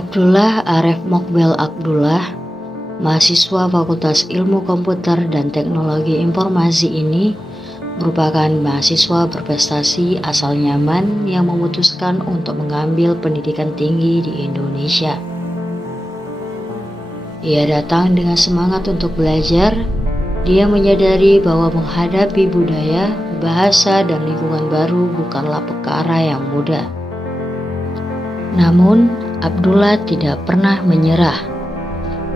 Abdullah Aref Mokbel Abdullah, mahasiswa Fakultas Ilmu Komputer dan Teknologi Informasi ini merupakan mahasiswa berprestasi asal Yaman yang memutuskan untuk mengambil pendidikan tinggi di Indonesia. Ia datang dengan semangat untuk belajar. Dia menyadari bahwa menghadapi budaya, bahasa, dan lingkungan baru bukanlah perkara yang mudah. Namun, Abdullah tidak pernah menyerah.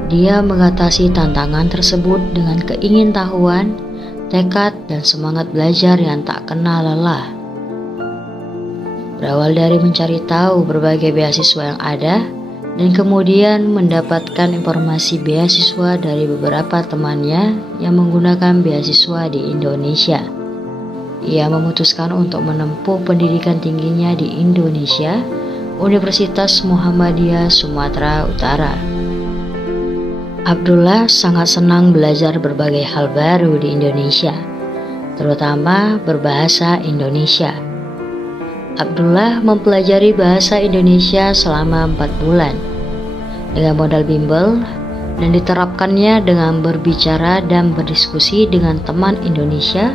Dia mengatasi tantangan tersebut dengan keingintahuan, tekad, dan semangat belajar yang tak kenal lelah. Berawal dari mencari tahu berbagai beasiswa yang ada, dan kemudian mendapatkan informasi beasiswa dari beberapa temannya yang menggunakan beasiswa di Indonesia. Ia memutuskan untuk menempuh pendidikan tingginya di Indonesia, Universitas Muhammadiyah Sumatera Utara. Abdullah sangat senang belajar berbagai hal baru di Indonesia, terutama berbahasa Indonesia. Abdullah mempelajari bahasa Indonesia selama 4 bulan dengan modal bimbel dan diterapkannya dengan berbicara dan berdiskusi dengan teman Indonesia.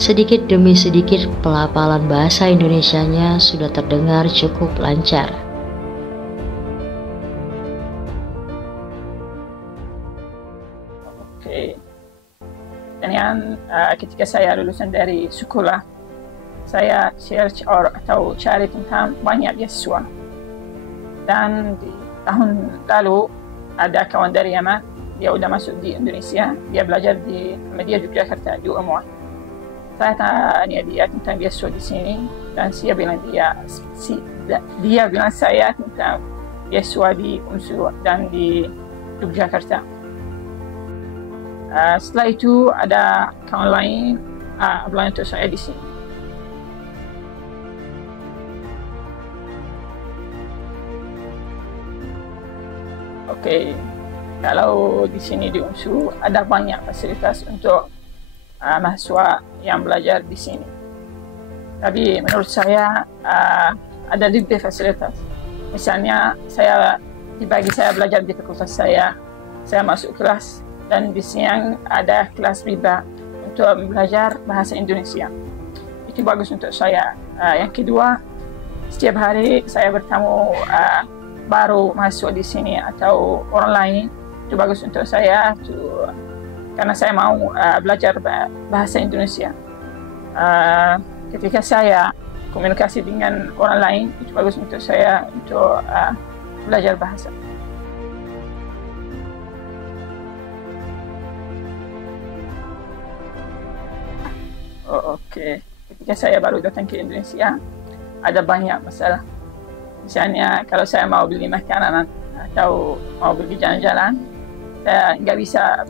Sedikit demi sedikit pelafalan bahasa Indonesianya sudah terdengar cukup lancar. Oke. Dan ketika saya lulusan dari sekolah, saya search atau cari tentang banyak beasiswa. Dan di tahun lalu ada kawan dari Yaman, dia udah masuk di Indonesia, dia belajar di Muhammadiyah Yogyakarta di UMY. Saya tanya dia tentang beasiswa di sini, dan dia bilang saya tentang beasiswa di UMSU dan di Yogyakarta. Setelah itu ada kawan lain apply untuk saya di sini. Oke, kalau di sini di UMSU ada banyak fasilitas untuk mahasiswa yang belajar di sini. Tapi menurut saya ada lebih fasilitas. Misalnya bagi saya belajar di fakultas saya masuk kelas dan di siang ada kelas riba untuk belajar bahasa Indonesia. Itu bagus untuk saya. Yang kedua, setiap hari saya bertemu baru mahasiswa di sini atau orang lain. Itu bagus untuk saya karena saya mau belajar bahasa Indonesia. Ketika saya komunikasi dengan orang lain, itu bagus untuk saya untuk belajar bahasa. Oke. Ketika saya baru datang ke Indonesia, ada banyak masalah. Misalnya kalau saya mau beli makanan atau mau pergi jalan-jalan, saya nggak bisa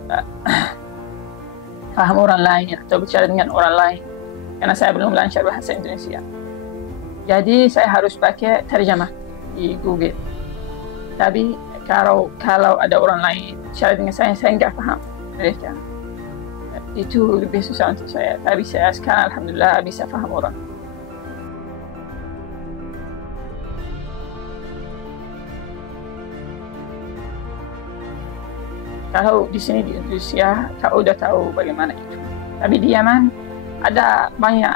paham orang lain atau bicara dengan orang lain karena saya belum lancar bahasa Indonesia. Jadi saya harus pakai terjemah di Google. Tapi kalau ada orang lain bicara dengan saya nggak paham mereka. Itu lebih susah untuk saya. Tapi saya sekarang alhamdulillah bisa paham orang. Kalau di sini di Indonesia, kau udah tahu bagaimana itu. Tapi di Yaman ada banyak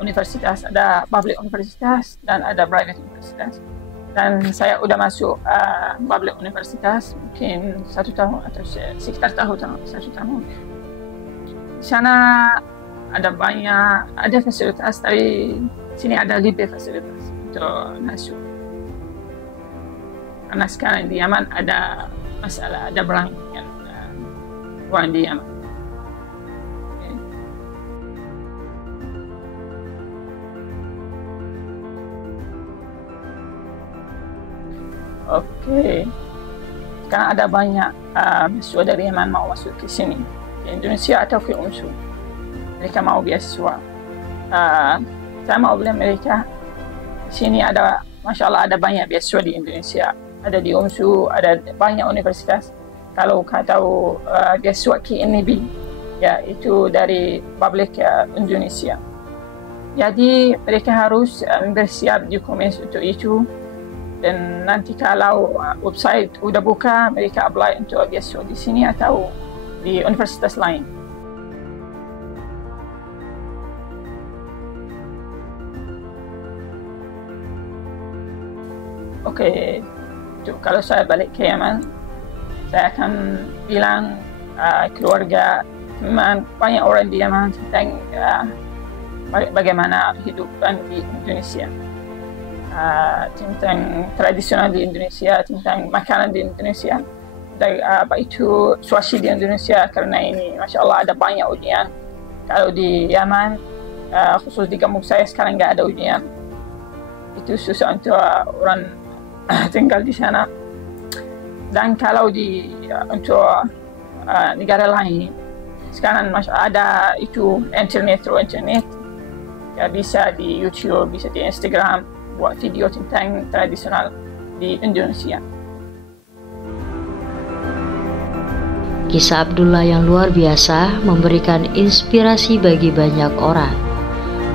universitas, ada public universitas dan ada private universitas. Dan saya udah masuk public universitas mungkin 1 tahun atau sekitar 1 tahun. Di sana ada fasilitas, tapi di sini ada lebih fasilitas untuk masuk. Karena sekarang di Yaman ada masalah, ada perang dengan orang di Yaman. Oke. Sekarang ada banyak mahasiswa dari Yaman mau masuk ke sini, ke Indonesia atau ke UMSU. Mereka mau beasiswa. Saya mau bilang mereka, di sini ada, Masya Allah, ada banyak beasiswa di Indonesia. Ada di UMSU, ada banyak universitas. Kalau kau tahu beasiswa KNB, ya itu dari Public Indonesia. Jadi mereka harus bersiap dokumen untuk itu. Dan nanti kalau website udah buka, mereka apply untuk beasiswa di sini atau di universitas lain. Oke, kalau saya balik ke Yaman, saya akan bilang keluarga, teman, banyak orang di Yaman tentang bagaimana kehidupan di Indonesia. Tentang tradisional di Indonesia, tentang makanan di Indonesia, dan apa itu situasi di Indonesia, karena ini Masya Allah ada banyak ujian. Kalau di Yaman, khusus di kampung saya sekarang nggak ada ujian. Itu susah untuk orang tinggal di sana. Dan kalau untuk negara lain, sekarang ada itu internet, through internet, ya bisa di YouTube, bisa di Instagram, buat video tentang tradisional di Indonesia. Kisah Abdullah yang luar biasa memberikan inspirasi bagi banyak orang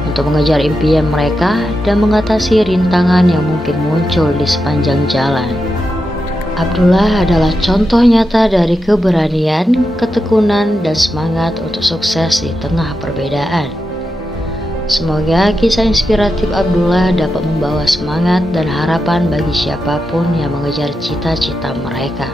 untuk mengejar impian mereka dan mengatasi rintangan yang mungkin muncul di sepanjang jalan. Abdullah adalah contoh nyata dari keberanian, ketekunan, dan semangat untuk sukses di tengah perbedaan. Semoga kisah inspiratif Abdullah dapat membawa semangat dan harapan bagi siapapun yang mengejar cita-cita mereka.